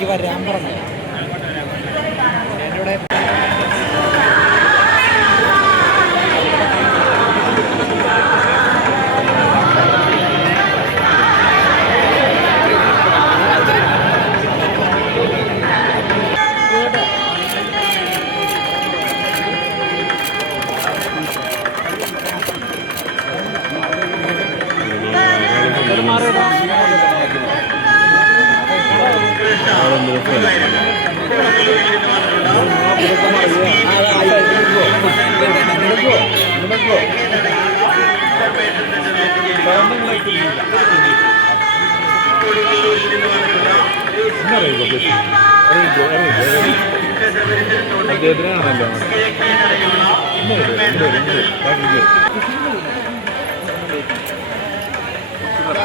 എട്ടരയ്ക്ക് വരാൻ പറഞ്ഞു. അദ്ദേഹത്തിനാണല്ലോ ഒരു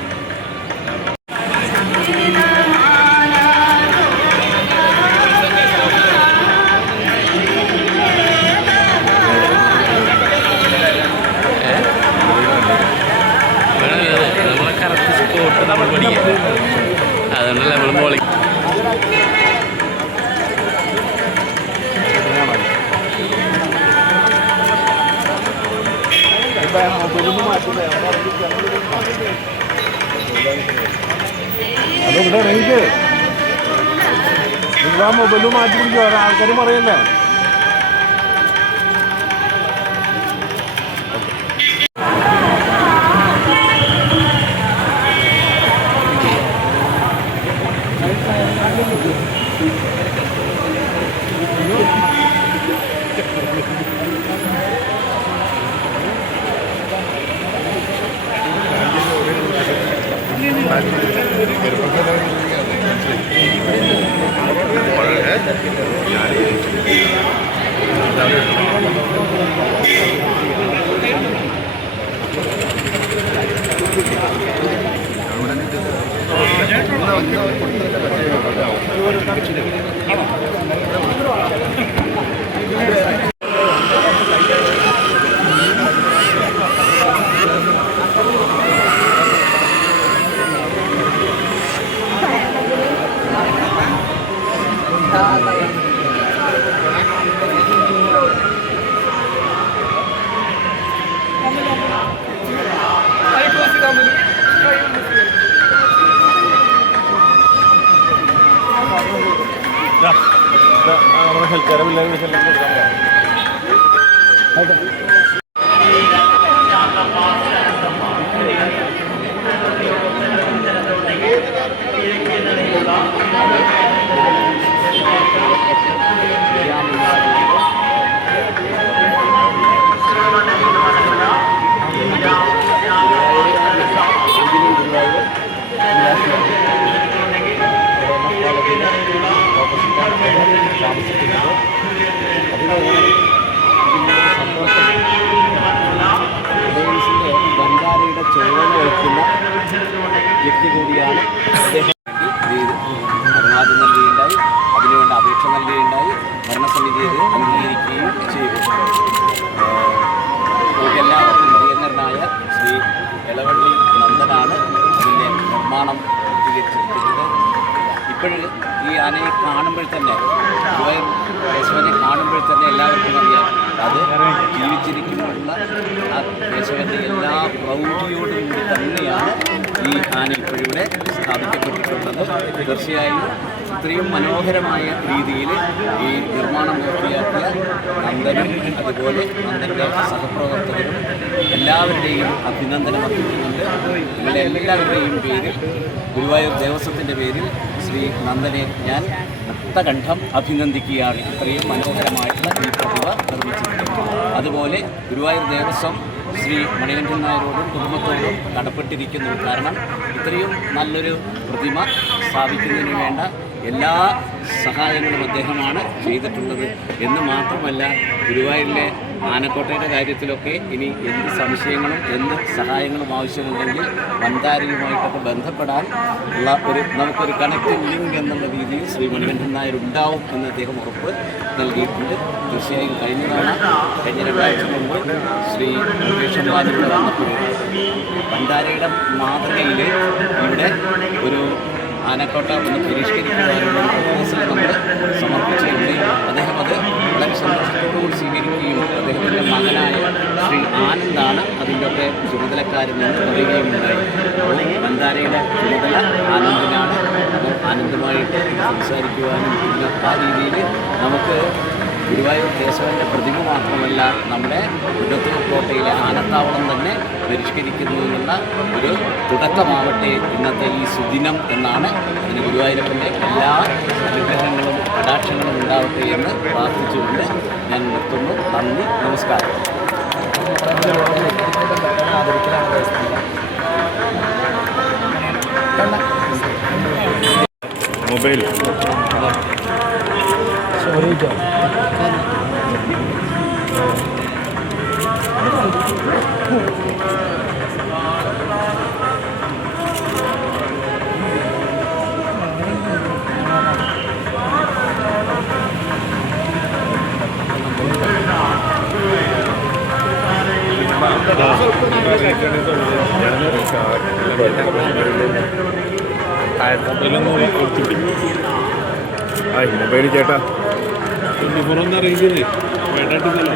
അത് ഇവിടെ ഇറങ്ങിക്ക് നിങ്ങൾ ആ മൊബൈൽ മാറ്റി പിടിക്കുക. ആൾക്കാർ പറയല്ലേ? ഞാൻ കൊടുത്ത നമ്മുടെ സൽക്കാരം ഇല്ലാതെ വിളിച്ചെല്ലാം കൊടുക്കാൻ ചുവട് വയ്ക്കുന്ന വ്യക്തി കൂടിയാണ് അദ്ദേഹം. അനുവാദം നൽകുകയുണ്ടായി അതിനുവേണ്ട അപേക്ഷ നൽകുകയുണ്ടായി. ഭരണസമിതിയെ അംഗീകരിക്കുകയും ചെയ്തു. ഏഹ് നമുക്ക് എല്ലാവർക്കും പ്രിയങ്കരനായ ശ്രീ ഇളവള്ളി നന്ദനാണ്. ഇതിന്റെ നിർമ്മാണം പൂർത്തീകരിച്ചിരിക്കുന്നത് ഇപ്പോഴും ഈ ആനയെ കാണുമ്പോൾ തന്നെ ഗുരുവായൂർ കേശവനെ കാണുമ്പോൾ തന്നെ എല്ലാവർക്കും അറിയാം. അത് ജീവിച്ചിരിക്കുമ്പോഴുള്ള ആ കേശവന്റെ എല്ലാ പ്രൗഢിയോടും കൂടി തന്നെയാണ് ഈ ആന ഇപ്പോഴിവിടെ സ്ഥാപിക്കപ്പെട്ടിട്ടുള്ളത്. തീർച്ചയായും ഇത്രയും മനോഹരമായ രീതിയിൽ ഈ നിർമ്മാണം പൂർത്തിയാക്കിയ നന്ദനും അതുപോലെ നന്ദന്റെ സഹപ്രവർത്തകരും എല്ലാവരുടെയും അഭിനന്ദനം അർപ്പിക്കുന്നുണ്ട്. എല്ലാവരുടെയും പേരിൽ ഗുരുവായൂർ ദേവസ്വത്തിന്റെ പേരിൽ ശ്രീ നന്ദനെ ഞാൻ മുക്തകണ്ഠം അഭിനന്ദിക്കുകയാണ്. ഇത്രയും മനോഹരമായിട്ടുള്ള ഈ പ്രതിഭ നിർമ്മിച്ചിരിക്കുന്നത്. അതുപോലെ ഗുരുവായൂർ ദേവസ്വം ശ്രീ മണികണ്ഠൻ നായരോടും കുടുംബത്തോടും കടപ്പെട്ടിരിക്കുന്നു. കാരണം ഇത്രയും നല്ലൊരു പ്രതിമ സ്ഥാപിക്കുന്നതിന് വേണ്ട എല്ലാ സഹായങ്ങളും അദ്ദേഹമാണ് ചെയ്തിട്ടുള്ളത്. എന്ന് മാത്രമല്ല ഗുരുവായൂരിലെ ആനക്കോട്ടയുടെ കാര്യത്തിലൊക്കെ ഇനി എന്ത് സംശയങ്ങളും എന്ത് സഹായങ്ങളും ആവശ്യമുണ്ടെങ്കിൽ വൻതാരയുമായിട്ടൊക്കെ ബന്ധപ്പെടാൻ ഉള്ള ഒരു നമുക്കൊരു കണക്റ്റിംഗ് ലിങ്ക് എന്നുള്ള രീതിയിൽ ശ്രീ മണികണ്ഠൻ നായർ ഉണ്ടാവും എന്ന് അദ്ദേഹം ഉറപ്പ് നൽകിയിട്ടുണ്ട്. തീർച്ചയായും കഴിഞ്ഞ തവണ കഴിഞ്ഞ രണ്ടാഴ്ച മുമ്പ് ശ്രീ മുകേഷ് അംബാനി ഇവിടെ വന്നപ്പോൾ വന്താരയുടെ മാതൃകയിൽ ഇവിടെ ഒരു ആനക്കോട്ട ഒന്ന് പരിഷ്കരിക്കുവാനുള്ള പ്രപ്പോസൽ നമ്മൾ സമർപ്പിച്ചിട്ടുണ്ട്. അദ്ദേഹം അത് വളരെ സന്തോഷത്തോടുകൂടി സ്വീകരിക്കുകയും അദ്ദേഹത്തിന്റെ മകനായ ശ്രീ ആനന്ദാണ് അതിന്റെയൊക്കെ ചുമതലക്കാരൻ എന്ന് പറയുകയും ഉണ്ടായി ഭണ്ഡാരയുടെ ചുമതല ആനന്ദിനാണ്. ആനന്ദുമായിട്ട് സംസാരിക്കുവാനും ആ രീതിയിൽ നമുക്ക് ഗുരുവായൂർ കേശവന്റെ പ്രതിമ മാത്രമല്ല നമ്മുടെ മുന്നത്തൂർ കോട്ടയിലെ ആനത്താവളം തന്നെ പരിഷ്കരിക്കുന്നതിനുള്ള ഒരു തുടക്കമാവട്ടെ ഇന്നത്തെ ഈ സുദിനം എന്നാണ് അതിന് ഗുരുവായൂരപ്പന്റെ എല്ലാ അനുഗ്രഹങ്ങളും കടാക്ഷങ്ങളും ഉണ്ടാവട്ടെ എന്ന് പ്രാർത്ഥിച്ചുകൊണ്ട് ഞാൻ നിർത്തുന്നു. നന്ദി. നമസ്കാരം. മൊബൈൽ. മൊബൈൽ ചേട്ടാ ട്വന്റി ഫോർ ഒന്ന് അറിയിക്കുന്നേ വേണ്ടാട്ടില്ലല്ലോ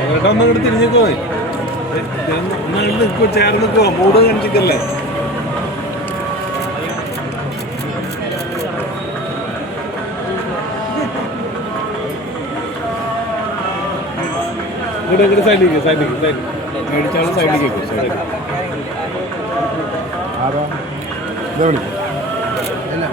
ചേട്ടാ ഒന്ന് അങ്ങോട്ട് തിരിഞ്ഞേക്കോ ഒന്നങ്ങോട്ട് നിൽക്കോ ചേർന്ന് നിൽക്കോ മൂട് കാണിച്ചിട്ടല്ലേ ഇങ്ങോട്ട് ഇങ്ങോട്ട് സൈഡിലേക്ക് സൈഡിലേക്ക് സൈഡ് മേടിച്ചാൾ സൈഡിലേക്ക് സൈഡിലേക്ക് ആരാ? ഇതാ വിളിക്കും. കഴിഞ്ഞ